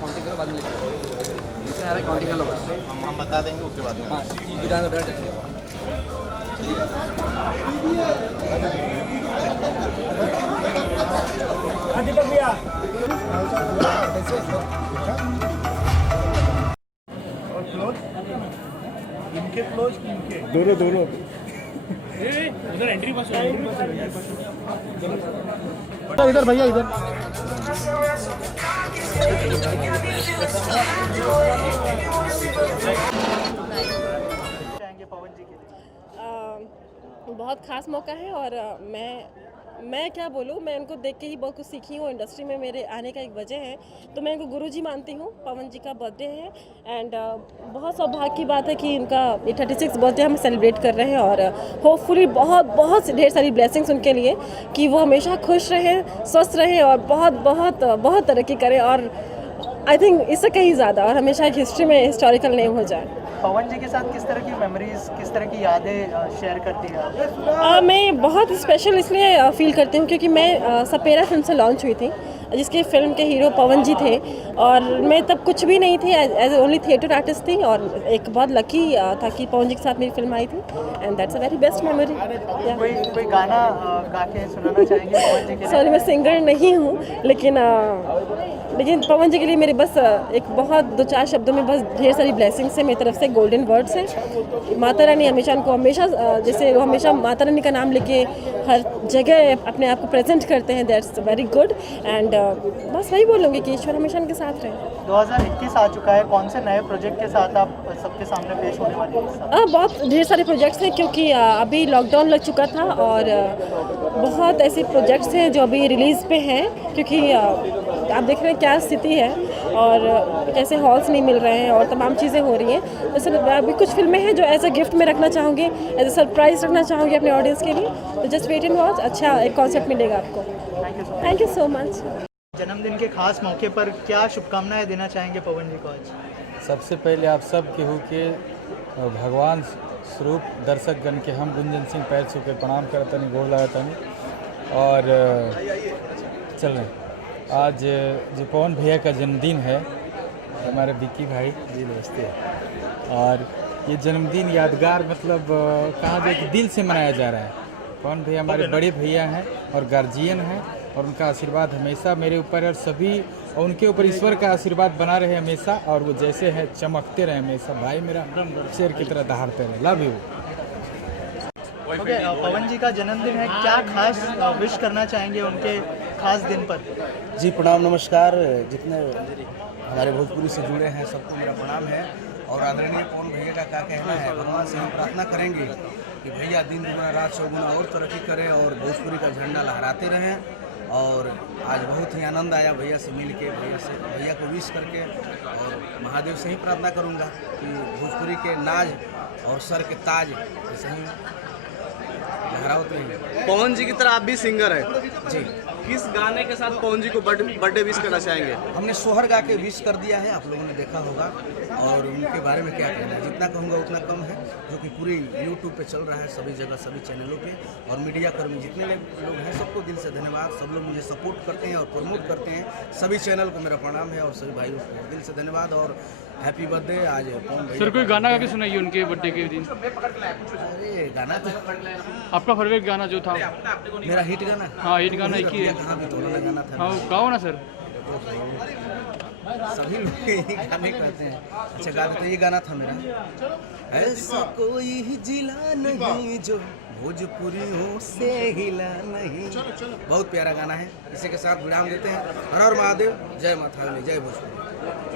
Counting करो बाद में लिखो। जिसमें आ रहा है काउंटिंग कर लो बस। हम बता देंगे उसके बाद में। हाँ बिना तो बैठ दीपक भैया और क्लोज इनके क्लोज इनके दोनों उधर एंट्री पास इधर भैया इधर पवन जी के लिए बहुत ख़ास मौका है और मैं क्या बोलूँ, मैं उनको देख के ही बहुत कुछ सीखी हूँ। इंडस्ट्री में मेरे आने का एक वजह है, तो मैं इनको गुरुजी मानती हूँ। पवन जी का बर्थडे है एंड बहुत सौभाग्य की बात है कि इनका 36 बर्थडे हम सेलिब्रेट कर रहे हैं और होपफुली बहुत ढेर सारी ब्लेसिंग्स उनके लिए कि वो हमेशा खुश रहें, स्वस्थ रहें और बहुत तरक्की करें और आई थिंक इससे कहीं ज़्यादा और हमेशा एक हिस्ट्री में हिस्टोरिकल नेम हो जाए। पवन जी के साथ किस तरह की मेमोरीज, किस तरह की यादें शेयर करती हैं आप? मैं बहुत स्पेशल इसलिए फील करती हूँ क्योंकि मैं सपेरा फिल्म से लॉन्च हुई थी, जिसके फिल्म के हीरो पवन जी थे और मैं तब कुछ भी नहीं थी, एज ओनली थिएटर आर्टिस्ट थी और एक बहुत लकी था कि पवन जी के साथ मेरी फिल्म आई थी and that's a very best memory. कोई गाना गा के सुनाना चाहेंगे पवन जी के लिए? सॉरी मैं सिंगर नहीं हूँ लेकिन पवन जी के लिए मेरे बस एक बहुत 2-4 शब्दों में बस ढेर सारी ब्लेसिंग्स है मेरी तरफ से, गोल्डन वर्ड्स हैं। माता रानी हमेशा उनको जैसे वो हमेशा माता रानी का नाम लेके हर जगह अपने आप को प्रेजेंट करते हैं, दैट्स वेरी गुड एंड बस वही बोलूँगी कि ईश्वर हमेशा उनके साथ रहे। 2021 आ चुका है, कौन से नए प्रोजेक्ट के साथ आप सबके सामने पेश होने वाली हैं? बहुत ढेर सारे प्रोजेक्ट्स हैं क्योंकि अभी लॉकडाउन लग चुका था और बहुत ऐसे प्रोजेक्ट्स हैं जो अभी रिलीज़ पे हैं क्योंकि आप देख रहे हैं क्या स्थिति है और कैसे हॉल्स नहीं मिल रहे हैं और तमाम चीज़ें हो रही हैं। जैसे अभी कुछ फिल्में हैं जो एज अ गिफ्ट में रखना चाहूँगी, एज अ सरप्राइज़ रखना चाहूँगी अपने ऑडियंस के लिए, तो जस्ट वेट एंड वॉच। अच्छा एक कॉन्सेप्ट मिलेगा आपको। Thank you so much. जन्मदिन के खास मौके पर क्या शुभकामनाएं देना चाहेंगे पवन जी को आज? सबसे पहले आप सब केहू के भगवान स्वरूप दर्शकगण के हम गुंजन सिंह पैर छू के प्रणाम करतनी, गोड़ लागतनी और चल रहे आज जो पवन भैया का जन्मदिन है, हमारे विक्की भाई जी नमस्ते, और ये जन्मदिन यादगार मतलब कहाँ जो कि दिल से मनाया जा रहा है। पवन भैया हमारे बड़े भैया हैं और गार्जियन हैं और उनका आशीर्वाद हमेशा मेरे ऊपर और सभी और उनके ऊपर ईश्वर का आशीर्वाद बना रहे हमेशा और वो जैसे है चमकते रहे हमेशा। भाई मेरा शेर की तरह दहाड़ते रहे। Love you. पवन जी का जन्मदिन है, क्या खास विश करना चाहेंगे उनके खास दिन पर? जी प्रणाम नमस्कार। जितने हमारे भोजपुरी से जुड़े हैं सबको मेरा प्रणाम है और आदरणीय पवन भैया का क्या कहना है, भगवान से हम प्रार्थना करेंगे कि भैया दिन दुगुना रात चौगुना और तरक्की करें और भोजपुरी का झंडा लहराते रहें। और आज बहुत ही आनंद आया भैया से मिल के, भैया को विश करके, और महादेव से ही प्रार्थना करूंगा कि भोजपुरी के नाज और सर के ताज ऐसे ही लहरावत रहे। पवन जी की तरह आप भी सिंगर हैं जी। किस गाने के साथ पवन जी को बर्थडे विश करना चाहेंगे? हमने सोहर गा के विश कर दिया है, आप लोगों ने देखा होगा, और उनके बारे में क्या कहना है, जितना कहूँगा उतना कम है, जो कि पूरी यूट्यूब पे चल रहा है सभी जगह सभी चैनलों पे, और मीडिया कर्मी जितने लोग हैं सबको दिल से धन्यवाद। सब लोग मुझे सपोर्ट करते हैं और प्रमोट करते हैं, सभी चैनल को मेरा प्रणाम है और सभी भाइयों को दिल से धन्यवाद और हैप्पी बर्थडे। आज पवन भैया सर कोई गाना गा के सुनाइए उनके बर्थडे के दिन। अरे गाना तो आपका फेवरेट गाना जो था? मेरा हिट गाना, हाँ हिट गाना एक ही है। कहाँ भी तोड़ना गाना था। हाँ गाओ ना सर। सभी लोग यही गाने कहते हैं। अच्छा गा देते, ये गाना था मेरा। ऐसा कोई जिला नहीं जो भोजपुरियों से हिला नहीं। बहुत प्यारा गाना है, इसी के साथ विराम देते हैं। हर हर महादेव, जय माता रानी, जय भोजपुरी।